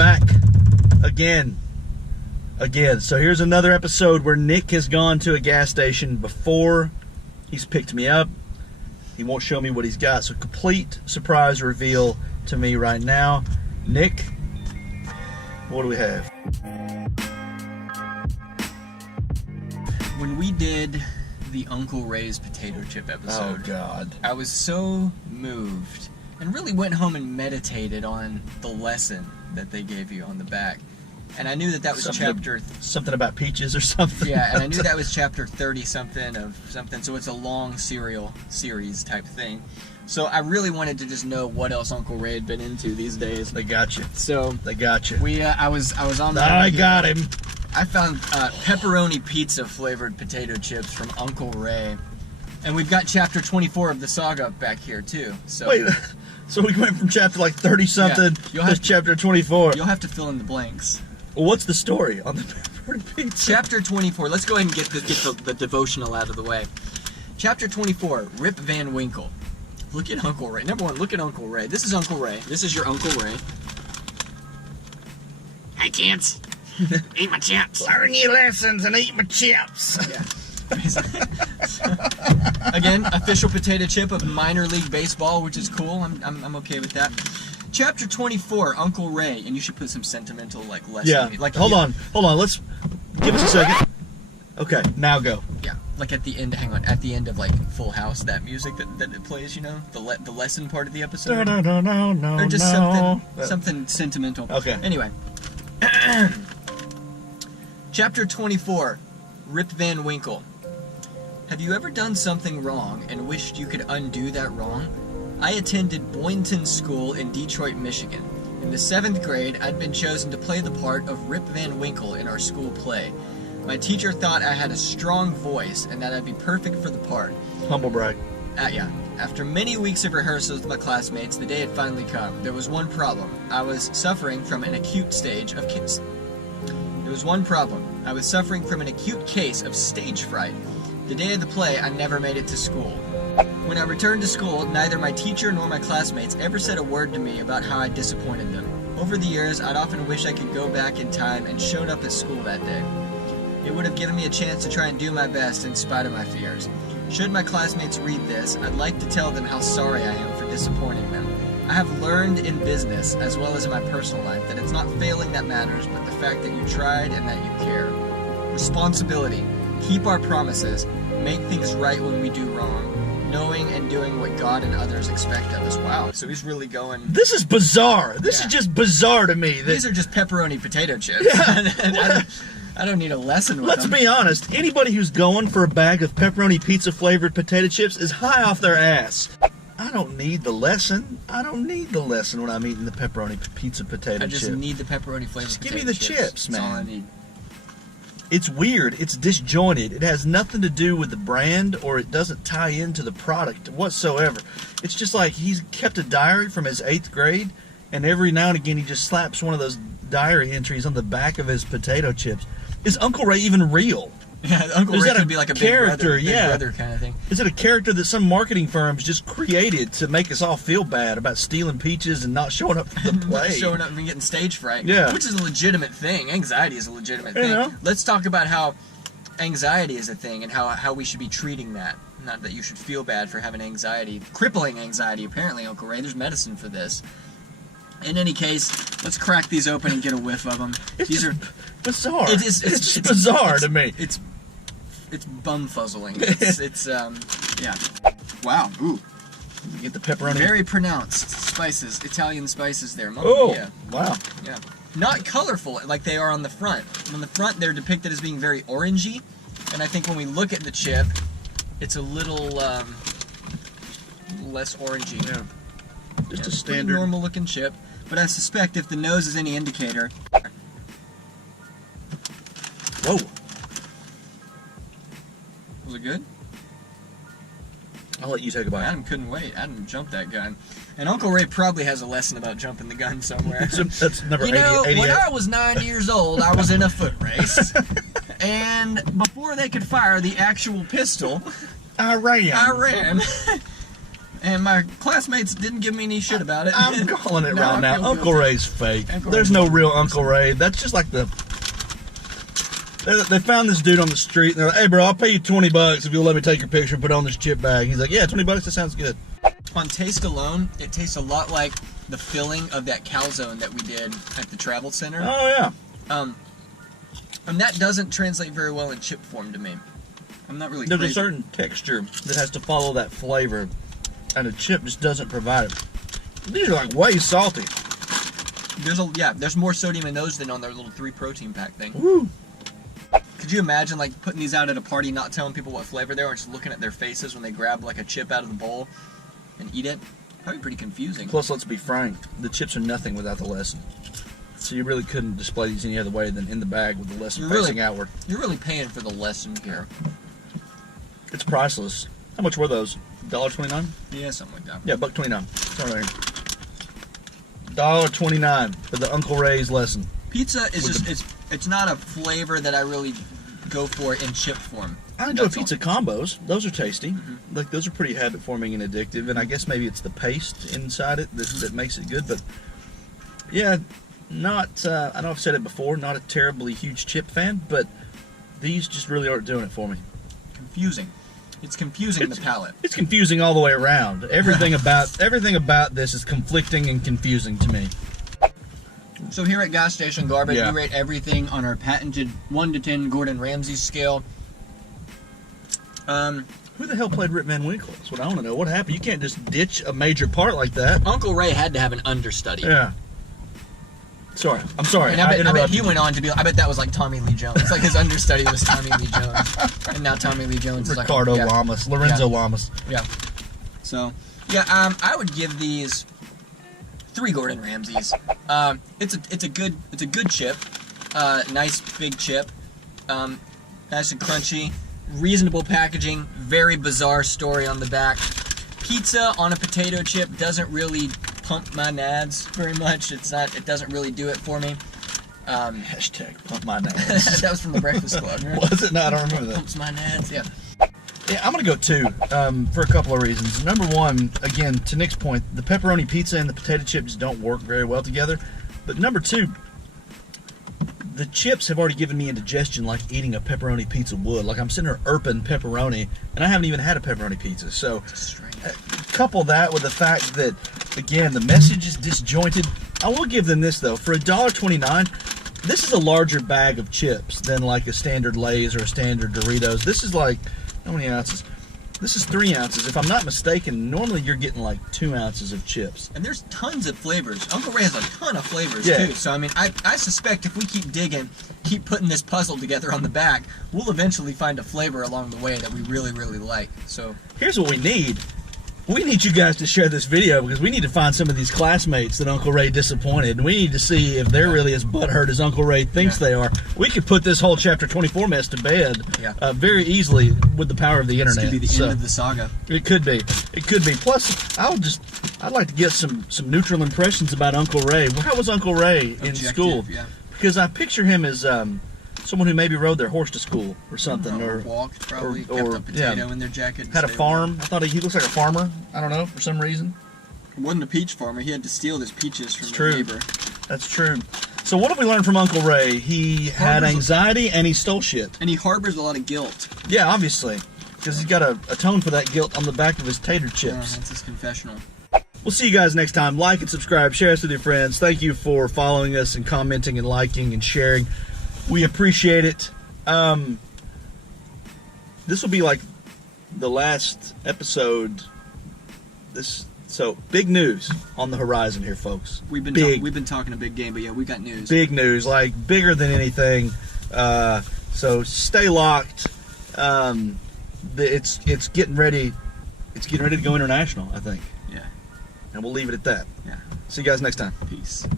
back again. So here's another episode where Nick has gone to a gas station before. He's picked me up. He won't show me what he's got, so complete surprise reveal to me right now. Nick, what do we have? When we did the Uncle Ray's potato chip episode, Oh God, I was so moved and really went home and meditated on the lesson that they gave you on the back. And I knew that was something about peaches or something. Yeah, and I knew that was chapter 30-something of something, so it's a long serial series type thing. So I really wanted to just know what else Uncle Ray had been into these days. They got you. So they got you. I was on the I got him. I found pepperoni pizza flavored potato chips from Uncle Ray. And we've got chapter 24 of the saga back here too. So wait, so we went from chapter like 30-something to chapter 24. You'll have to fill in the blanks. Well, what's the story on the pepperoni pizza? Chapter 24. Let's go ahead and get the devotional out of the way. Chapter 24, Rip Van Winkle. Look at Uncle Ray. Number one, look at Uncle Ray. This is Uncle Ray. This is your Uncle Ray. Hey, kids. Eat my chips. Learn your lessons and eat my chips. Yeah. Again, official potato chip of minor league baseball, which is cool. I'm okay with that. Chapter 24, Uncle Ray, and you should put some sentimental lesson. Yeah. Hold on. Let's give us a second. Okay, now go. Yeah. Like at the end. Hang on. At the end of Full House, that music that it plays. You know, the lesson part of the episode. No. Or just something sentimental. Okay. Anyway. Chapter 24, Rip Van Winkle. Have you ever done something wrong and wished you could undo that wrong? I attended Boynton School in Detroit, Michigan. In the 7th grade, I'd been chosen to play the part of Rip Van Winkle in our school play. My teacher thought I had a strong voice and that I'd be perfect for the part. Humble brag. Yeah. After many weeks of rehearsals with my classmates, the day had finally come. There was one problem. I was suffering from an acute stage of kids. There was one problem. I was suffering from an acute case of stage fright. The day of the play, I never made it to school. When I returned to school, neither my teacher nor my classmates ever said a word to me about how I disappointed them. Over the years, I'd often wish I could go back in time and showed up at school that day. It would have given me a chance to try and do my best in spite of my fears. Should my classmates read this, I'd like to tell them how sorry I am for disappointing them. I have learned in business, as well as in my personal life, that it's not failing that matters, but the fact that you tried and that you care. Responsibility. Keep our promises. Make things right when we do wrong. Knowing and doing what God and others expect of us. Wow, so he's really going... This is bizarre. This is just bizarre to me. These are just pepperoni potato chips. Yeah. I don't need a lesson with Let's them. be honest. Anybody who's going for a bag of pepperoni pizza flavored potato chips is high off their ass. I don't need the lesson. I don't need the lesson when I'm eating the pepperoni pizza potato chip. I just need the pepperoni flavored Just potato give me the chips, man. That's all I need. It's weird. It's disjointed. It has nothing to do with the brand, or it doesn't tie into the product whatsoever. It's just like he's kept a diary from his 8th grade, and every now and again he just slaps one of those diary entries on the back of his potato chips. Is Uncle Ray even real? Yeah, Uncle Ray could be like a character, big brother kind of thing. Is it a character that some marketing firms just created to make us all feel bad about stealing peaches and not showing up for the play? Not showing up and getting stage fright. Yeah. Which is a legitimate thing. Anxiety is a legitimate thing. You know? Let's talk about how anxiety is a thing and how we should be treating that. Not that you should feel bad for having anxiety. Crippling anxiety, apparently, Uncle Ray. There's medicine for this. In any case, let's crack these open and get a whiff of them. These are bizarre. It's just bizarre to me. It's bumfuzzling. Yeah. Wow. Ooh. You get the pepperoni. Very pronounced spices, Italian spices there. Oh, wow. Yeah. Not colorful like they are on the front. On the front, they're depicted as being very orangey, and I think when we look at the chip, it's a little less orangey. Yeah. Just a pretty standard normal-looking chip. But I suspect if the nose is any indicator... Whoa. Was it good? I'll let you take a bite. Adam couldn't wait. Adam jumped that gun. And Uncle Ray probably has a lesson about jumping the gun somewhere. That's number 88. You know, when I was 9 years old, I was in a foot race. And before they could fire the actual pistol... I ran. And my classmates didn't give me any shit about it. I'm calling it right I now. feel Uncle guilty. Ray's fake. Uncle There's Ray's no not real the Uncle Ray. That's just like the... They found this dude on the street, and they're like, hey, bro, I'll pay you $20 if you'll let me take your picture and put it on this chip bag. He's like, yeah, $20, that sounds good. On taste alone, it tastes a lot like the filling of that calzone that we did at the travel center. Oh, yeah. And that doesn't translate very well in chip form to me. I'm not really There's crazy. a certain texture that has to follow that flavor, and a chip just doesn't provide it. These are like way salty. There's more sodium in those than on their little 3 protein pack thing. Woo. Could you imagine like putting these out at a party, not telling people what flavor they are, and just looking at their faces when they grab like a chip out of the bowl and eat it? Probably pretty confusing. Plus, let's be frank, the chips are nothing without the lesson. So you really couldn't display these any other way than in the bag with the lesson facing outward. You're really paying for the lesson here. It's priceless. How much were those? $1.29? Yeah, something like that. Yeah, $1.29. Sorry, right here. $1.29 for the Uncle Ray's lesson. Pizza is just it's not a flavor that I really go for in chip form. I enjoy pizza combos. Those are tasty. Like those are pretty habit forming and addictive. And I guess maybe it's the paste inside it that makes it good. But yeah, not. I know I've said it before. Not a terribly huge chip fan, but these just really aren't doing it for me. Confusing. It's confusing in the palate. It's confusing all the way around. Everything about this is conflicting and confusing to me. So here at Gas Station Garbage, Yeah. we rate everything on our patented 1 to 10 Gordon Ramsay scale. Who the hell played Rip Van Winkle? That's what I want to know. What happened? You can't just ditch a major part like that. Uncle Ray had to have an understudy. Yeah. Sorry. I'm sorry. And I bet he you. went on to be. I bet that was like Tommy Lee Jones. Like his understudy was Tommy Lee Jones, and now Tommy Lee Jones is Ricardo like Lamas, Lorenzo Lamas. Yeah. So, yeah, I would give these 3 Gordon Ramsays. It's a good chip. Nice big chip. Nice and crunchy. Reasonable packaging. Very bizarre story on the back. Pizza on a potato chip doesn't really pump my nads very much. It doesn't really do it for me. Hashtag pump my nads. That was from the Breakfast Club, right? Was it? No, I don't remember that. Pumps my nads, yeah. Yeah, I'm going to go 2 for a couple of reasons. Number 1, again, to Nick's point, the pepperoni pizza and the potato chips don't work very well together. But number 2, the chips have already given me indigestion like eating a pepperoni pizza would. Like I'm sitting there erping pepperoni, and I haven't even had a pepperoni pizza. So couple that with the fact that, again, the message is disjointed. I will give them this, though. For $1.29, this is a larger bag of chips than like a standard Lay's or a standard Doritos. This is like, how many ounces? This is 3 ounces. If I'm not mistaken, normally you're getting like 2 ounces of chips. And there's tons of flavors. Uncle Ray has a ton of flavors, Yeah. too. So, I mean, I suspect if we keep digging, keep putting this puzzle together on the back, we'll eventually find a flavor along the way that we really, really like. So, Here's what we need. We need you guys to share this video because we need to find some of these classmates that Uncle Ray disappointed. And we need to see if they're really as butthurt as Uncle Ray thinks they are. We could put this whole Chapter 24 mess to bed very easily with the power of the internet. this could be the end of the saga. It could be. It could be. Plus, I'd like to get some neutral impressions about Uncle Ray. Well, how was Uncle Ray in school? Yeah. Because I picture him as someone who maybe rode their horse to school or something, or walked probably, or- kept a potato in their jacket. and had a stayed farm. I thought he looks like a farmer. I don't know, for some reason. warm. Wasn't a peach farmer. He had to steal his peaches from It's the true. neighbor. That's true. So what have we learned from Uncle Ray? He had Harbors- anxiety and he stole shit. And he harbors a lot of guilt. Yeah, obviously. Because he's got to atone for that guilt on the back of his tater chips. That's his confessional. We'll see you guys next time. Like and subscribe. Share us with your friends. Thank you for following us and commenting and liking and sharing. We appreciate it. This will be like the last episode. So big news on the horizon here, folks. We've been talking a big game, but yeah, we got news. Big news, like bigger than anything. So stay locked. It's getting ready. It's getting ready to go international, I think. Yeah. And we'll leave it at that. Yeah. See you guys next time. Peace.